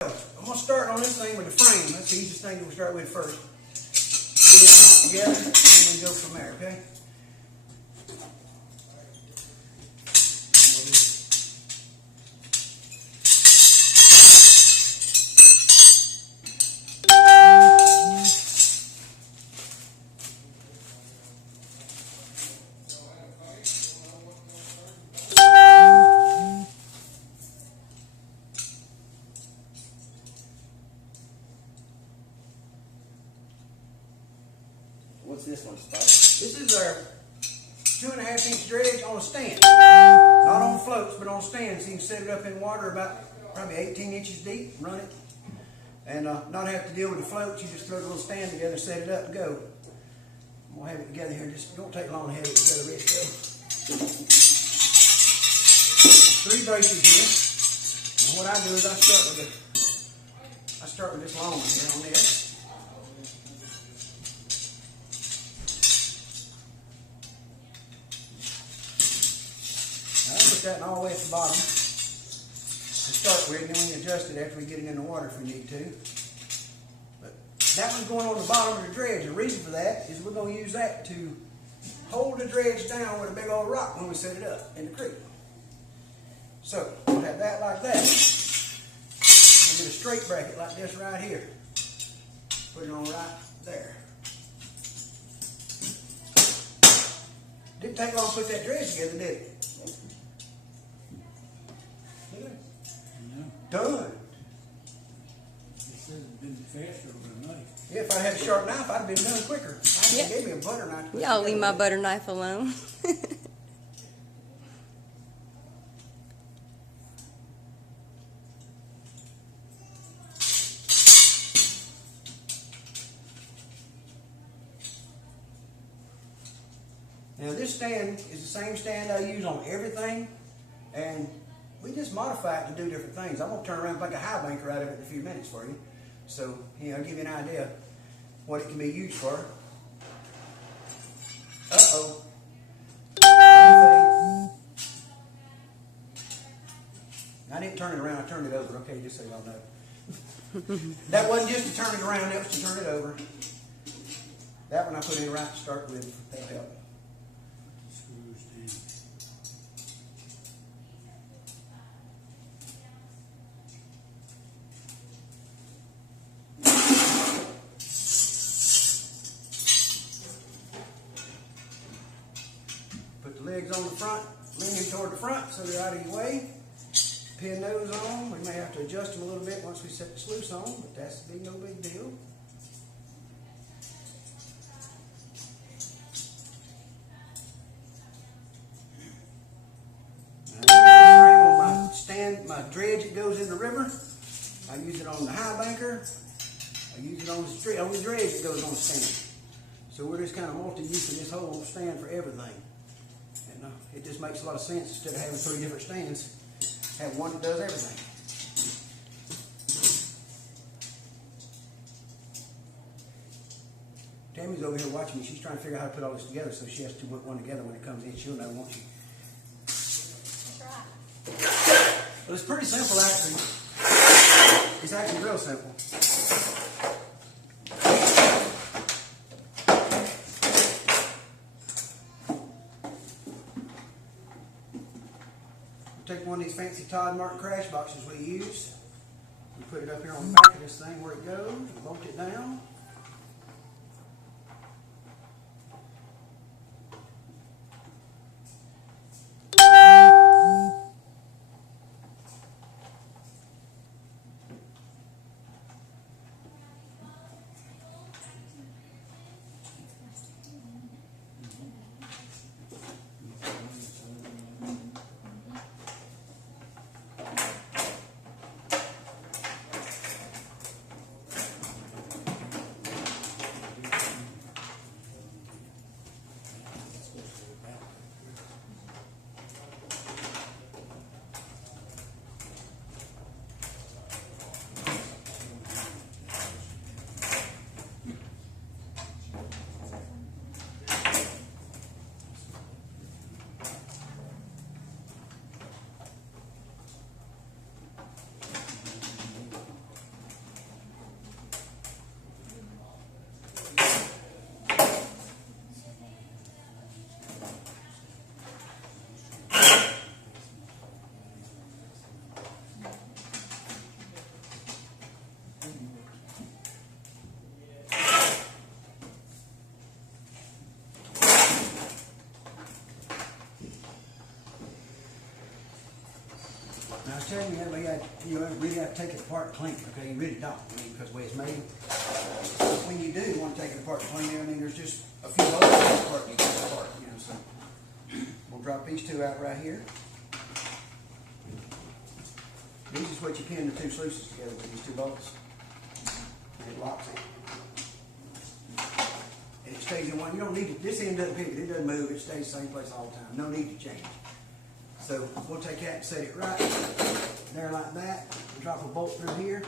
I'm going to start on this thing with the frame. That's the easiest thing we'll start with first. Get it knocked together, and then we go from there, okay? What's this one, Spike? This is our 2.5-inch dredge on a stand. Not on floats, but on stands. You can set it up in water about probably 18 inches deep, run it, and not have to deal with the floats. You just throw the little stand together, set it up, and go. We'll have it together here. Just don't take long to have it together. Ready to go. 3 braces here. And what I do is I start with this long one here on this. Put that all the way at the bottom to start with, and then we can adjust it after we get it in the water if we need to. But that one's going on the bottom of the dredge. The reason for that is we're going to use that to hold the dredge down with a big old rock when we set it up in the creek. So we'll have that like that. We'll get a straight bracket like this right here. Put it on right there. Didn't take long to put that dredge together, did it? Done. It said it'd been faster overnight. Yeah, if I had a sharp knife, I'd have been done quicker. I gave me a butter knife. Y'all leave my butter knife alone. Now this stand is the same stand I use on everything, and we just modify it to do different things. I'm going to turn around and make a high banker out of it in a few minutes for you. So, I'll give you an idea what it can be used for. Uh-oh. I didn't turn it around, I turned it over, okay, just so y'all know. That wasn't just to turn it around, that was to turn it over. That one I put in right to start with. That'll help. Put the legs on the front, leaning toward the front so they're out of your way. Pin those on. We may have to adjust them a little bit once we set the sluice on, but that's no big deal. My dredge that goes in the river. I use it on the high banker. I use it on the dredge that goes on the stand. So we're just kind of multi-using this whole stand for everything. And it just makes a lot of sense instead of having 3 different stands, have one that does everything. Tammy's over here watching me. She's trying to figure out how to put all this together, so she has to put one together when it comes in. She'll know, won't she? Well, it's pretty simple, actually. It's actually real simple. We'll take one of these fancy Todd Martin crash boxes we use. We put it up here on the back of this thing where it goes, bolt it down. telling you, you really have to take it apart and clean it, okay? You really don't, I mean, because the way it's made. When you do want to take it apart and clean it, I mean, there's just a few bolts to take apart and you take it apart, you know, so. We'll drop these two out right here. This is what you pin the two sluices together with, these two bolts. And it locks it. And it stays in one. You don't need to, this end doesn't pivot, it doesn't move, it stays the same place all the time. No need to change. So we'll take that and set it right there like that. Drop a bolt through here.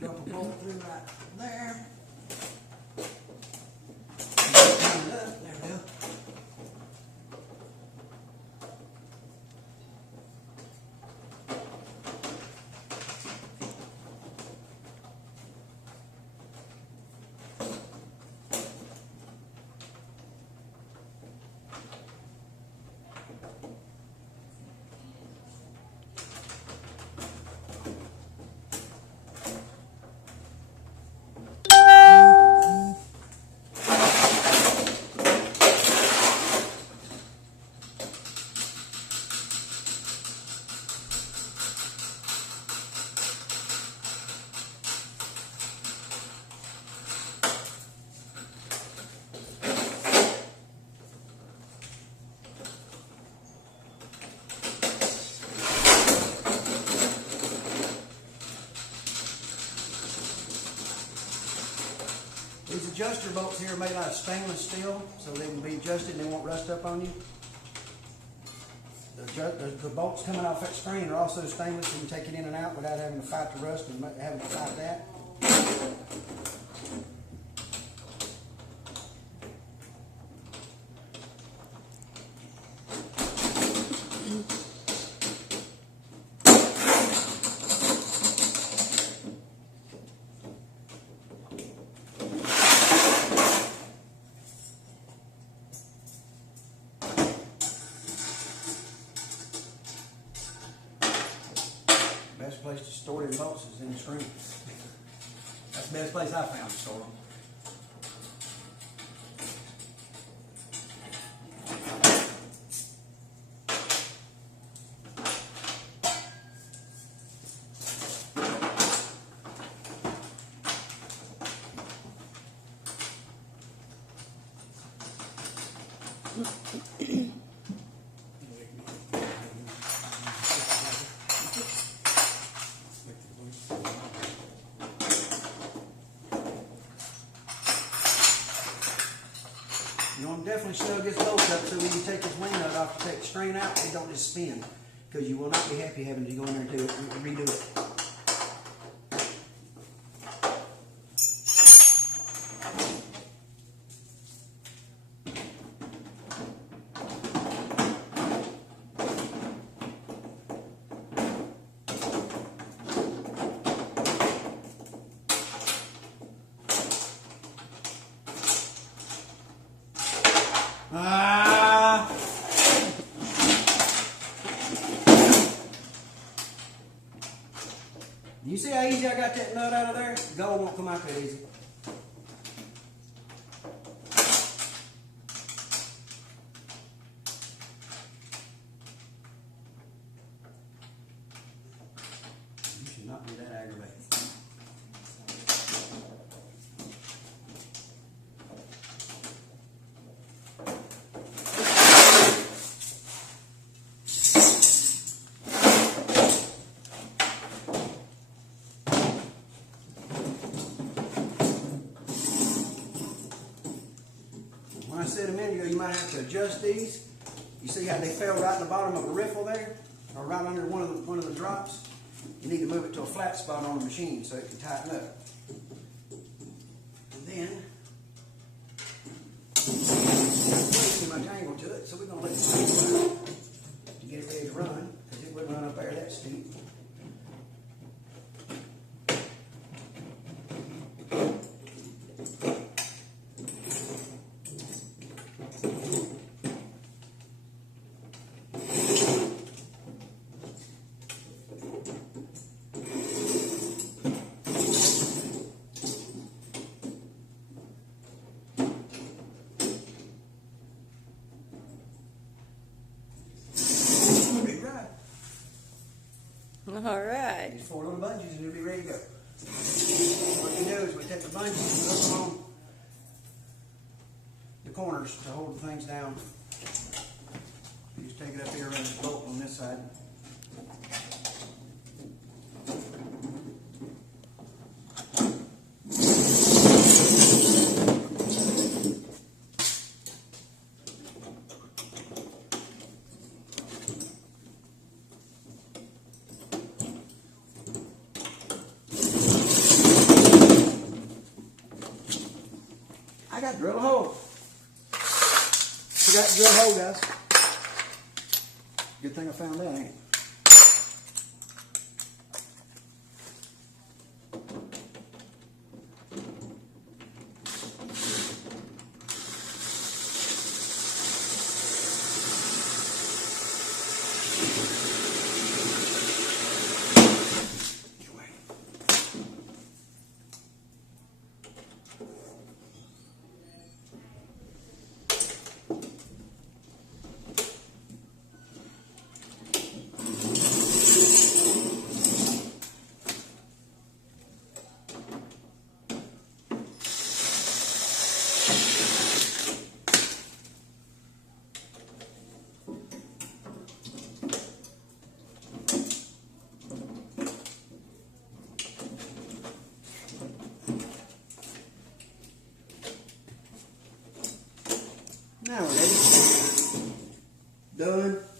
Drop a bolt through right there. There we go. These adjuster bolts here are made out of stainless steel, so they can be adjusted and they won't rust up on you. The bolts coming off that screen are also stainless, so you can take it in and out without having to fight the rust and having to fight that. Best place to store them bolts is in the screen. That's the best place I found to store them. You want to definitely snug this bolt up so when you take this wing nut off to take the strain out, it don't just spin. Because you will not be happy having to go in there and do it, redo it. You see how easy I got that nut out of there? Gold won't come out that easy. You should not be that aggravated. I said a minute ago, you might have to adjust these. You see how they fell right in the bottom of a riffle there, or right under one of the drops. You need to move it to a flat spot on the machine so it can tighten up. And then, way too much angle to it, so we're going to let it run to get it ready to run, because it wouldn't run up there that steep. bungees and it'll be ready to go. What we do is we take the bungees and put them on the corners to hold the things down. You just take it up here and run the bolt on this side. I got to drill a hole. Forgot to drill a hole, guys. Good thing I found that, ain't it? Now we're ready. Done.